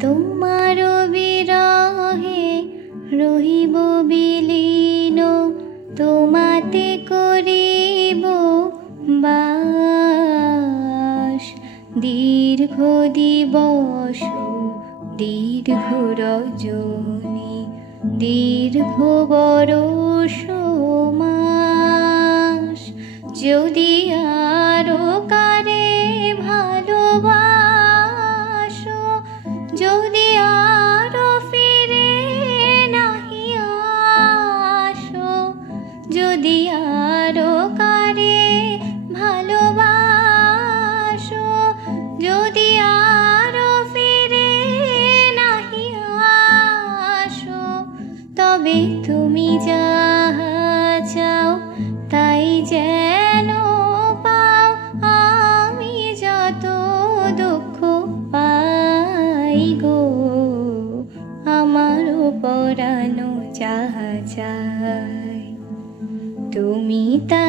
তোমার বিরহে রহিব বিলীন, তোমাতে করিব বাস। দীর্ঘ দিবস দীর্ঘ রজনী, দীর্ঘ বরষ মাস। যদি আরো কারে ভালোবাসো, যদি আরো ফিরে নাহি আসো, যদি আরো কারে ভালোবাসো, যদি আরো ফিরে নাহি আসো, তবে তুমি যাহা চাও তাই যেন পাও। আমি যত দুঃখ পাই গো, আমারও পরানো যাহা চাই, তুমি তা